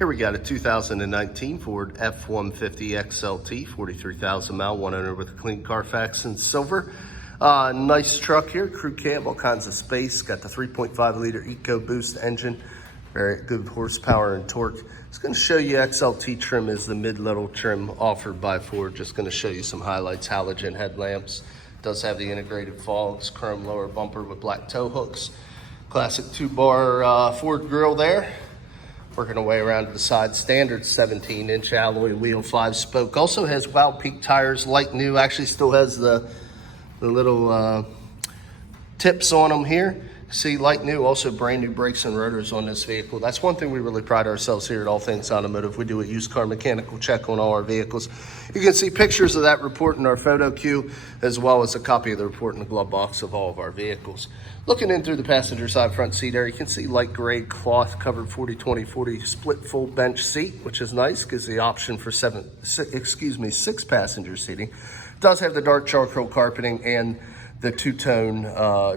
Here we got a 2019 Ford F-150 XLT, 43,000 mile, one owner with a clean Carfax in silver. Nice truck here, crew cab, all kinds of space. Got the 3.5 liter EcoBoost engine, very good horsepower and torque. It's going to show you XLT trim is the mid-level trim offered by Ford. Just going to show you some highlights. Halogen headlamps, does have the integrated fogs, chrome lower bumper with black tow hooks, classic 2-bar Ford grille there. Working our way around to the side, standard 17-inch alloy wheel, 5-spoke. Also has Wow Peak tires, like new. Actually still has the little tips on them here. See, like new, also brand new brakes and rotors on this vehicle. That's one thing we really pride ourselves here at All Things Automotive. We do a used car mechanical check on all our vehicles. You can see pictures of that report in our photo queue, as well as a copy of the report in the glove box of all of our vehicles. Looking in through the passenger side front seat area, you can see light gray cloth covered 40-20-40 split full bench seat, which is nice, gives the option for six passenger seating. Does have the dark charcoal carpeting and the two-tone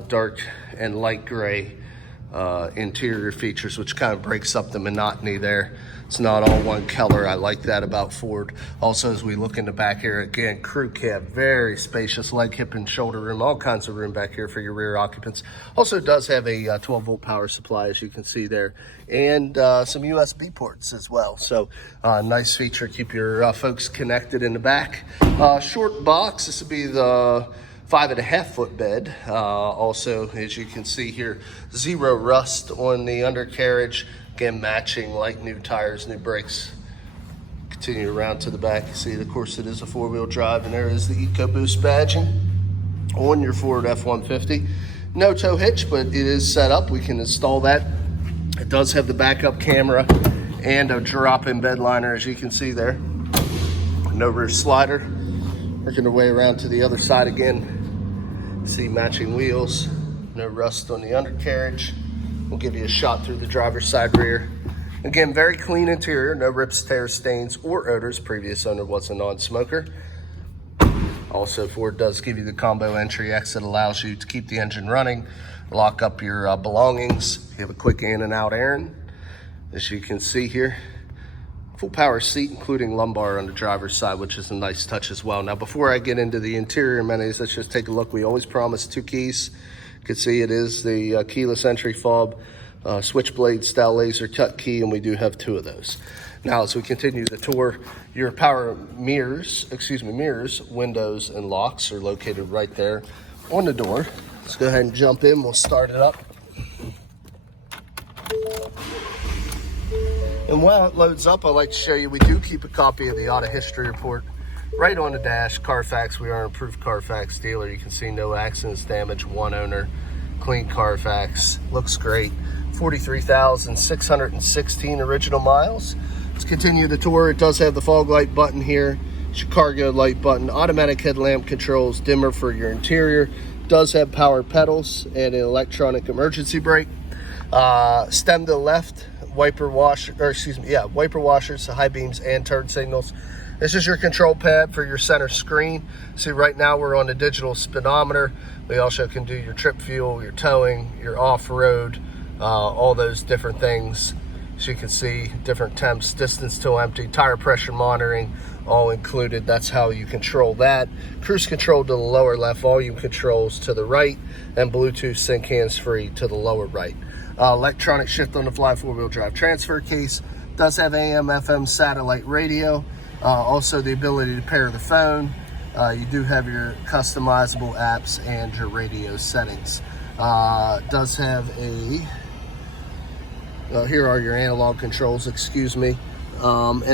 dark and light gray interior features, which kind of breaks up the monotony there. It's not all one color. I like that about Ford. Also, as we look in the back here, again, crew cab, very spacious leg, hip, and shoulder room, all kinds of room back here for your rear occupants. Also does have a 12-volt power supply, as you can see there, and some USB ports as well. So nice feature, keep your folks connected in the back. Short box, this would be the 5.5-foot bed. Also, as you can see here, zero rust on the undercarriage. Again, matching like new tires, new brakes. Continue around to the back. You see, of course, it is a 4-wheel drive, and there is the EcoBoost badging on your Ford F-150. No tow hitch, but it is set up. We can install that. It does have the backup camera and a drop-in bed liner, as you can see there. No rear slider. Working our way around to the other side again. See, matching wheels, no rust on the undercarriage. We'll give you a shot through the driver's side rear. Again, very clean interior, no rips, tears, stains, or odors. Previous owner was a non-smoker. Also, Ford does give you the combo entry exit, allows you to keep the engine running, lock up your belongings. You have a quick in and out Aaron, as you can see here. Full power seat, including lumbar on the driver's side, which is a nice touch as well. Now, before I get into the interior amenities, let's just take a look. We always promise 2 keys. You can see it is the keyless entry fob, switchblade style laser cut key, and we do have 2 of those. Now, as we continue the tour, your power mirrors, windows, and locks are located right there on the door. Let's go ahead and jump in. We'll start it up. And while it loads up, I'd like to show you, we do keep a copy of the auto history report right on the dash. Carfax, we are an approved Carfax dealer. You can see no accidents, damage, 1 owner, clean Carfax, looks great. 43,616 original miles. Let's continue the tour. It does have the fog light button here. It's your cargo light button, automatic headlamp controls, dimmer for your interior. Does have power pedals and an electronic emergency brake. Stem to the left, wiper washers, high beams, and turn signals. This is your control pad for your center screen. See, right now we're on the digital speedometer. We also can do your trip fuel, your towing, your off-road, all those different things. As you can see, different temps, distance till empty, tire pressure monitoring, all included. That's how you control that. Cruise control to the lower left, volume controls to the right, and Bluetooth sync hands-free to the lower right. Electronic shift on the fly 4-wheel drive transfer case. Does have AM, FM satellite radio. Also the ability to pair the phone. You do have your customizable apps and your radio settings. Does have a, here are your analog controls, and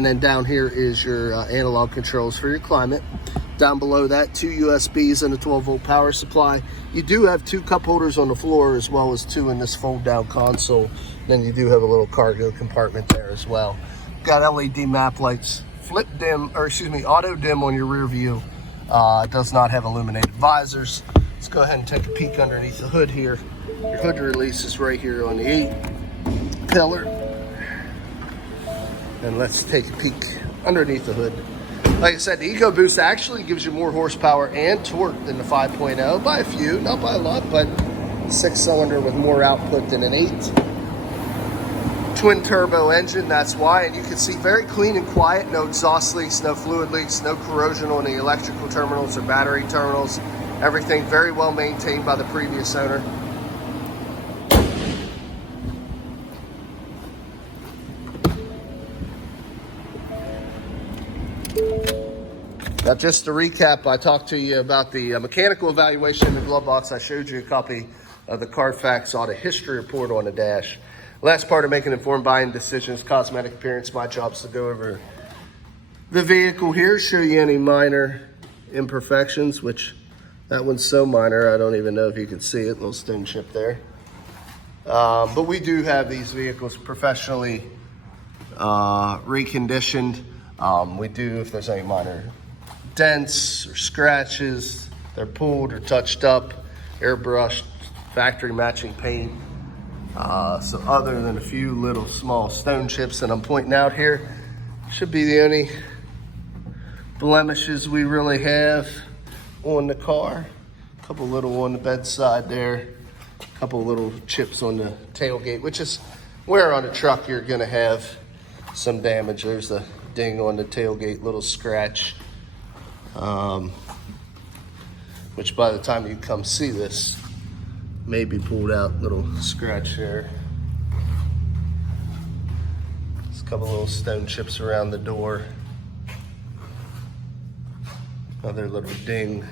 then down here is your analog controls for your climate. Down below that, 2 USBs and a 12-volt power supply. You do have 2 cup holders on the floor, as well as 2 in this fold-down console. Then you do have a little cargo compartment there as well. Got LED map lights, auto dim on your rear view. It does not have illuminated visors. Let's go ahead and take a peek underneath the hood here. Your hood release is right here on the 8-pillar. And let's take a peek underneath the hood. Like I said, the EcoBoost actually gives you more horsepower and torque than the 5.0 by a few, not by a lot, but 6-cylinder with more output than an 8. twin turbo engine, that's why. And you can see very clean and quiet, no exhaust leaks, no fluid leaks, no corrosion on the electrical terminals or battery terminals. Everything very well maintained by the previous owner. Now, just to recap, I talked to you about the mechanical evaluation in the glove box. I showed you a copy of the Carfax Auto History Report on the dash. Last part of making informed buying decisions, cosmetic appearance. My job is to go over the vehicle here, show you any minor imperfections, which that one's so minor, I don't even know if you can see it, little stone chip there. But we do have these vehicles professionally reconditioned. We do, if there's any minor dents or scratches, they're pulled or touched up, airbrushed, factory matching paint. So other than a few little small stone chips that I'm pointing out here, should be the only blemishes we really have on the car. A couple little on the bedside there, a couple little chips on the tailgate, which is where on a truck you're gonna have some damage. There's a ding on the tailgate, little scratch, which by the time you come see this, may be pulled out, little scratch there. Just a couple little stone chips around the door. Another little ding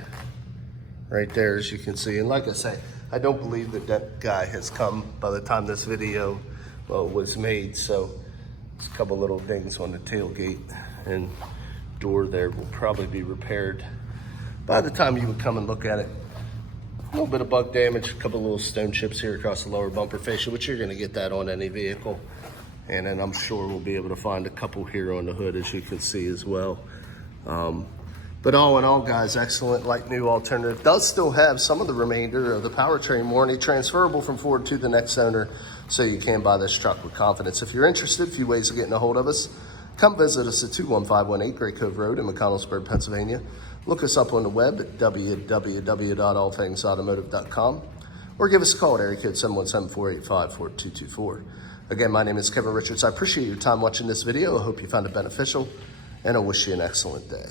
right there, as you can see. And like I say, I don't believe that that guy has come by the time this video was made. So it's a couple little dings on the tailgate and door there will probably be repaired by the time you would come and look at it. A little bit of bug damage, a couple little stone chips here across the lower bumper fascia, which you're gonna get that on any vehicle. And then I'm sure we'll be able to find a couple here on the hood, as you can see as well. But all in all, guys, excellent, like new alternative. Does still have some of the remainder of the powertrain warranty transferable from Ford to the next owner, so you can buy this truck with confidence. If you're interested, a few ways of getting a hold of us. Come visit us at 21518 Great Cove Road in McConnellsburg, Pennsylvania. Look us up on the web at www.allthingsautomotive.com or give us a call at area code 717-485-4224. Again, my name is Kevin Richards. I appreciate your time watching this video. I hope you found it beneficial, and I wish you an excellent day.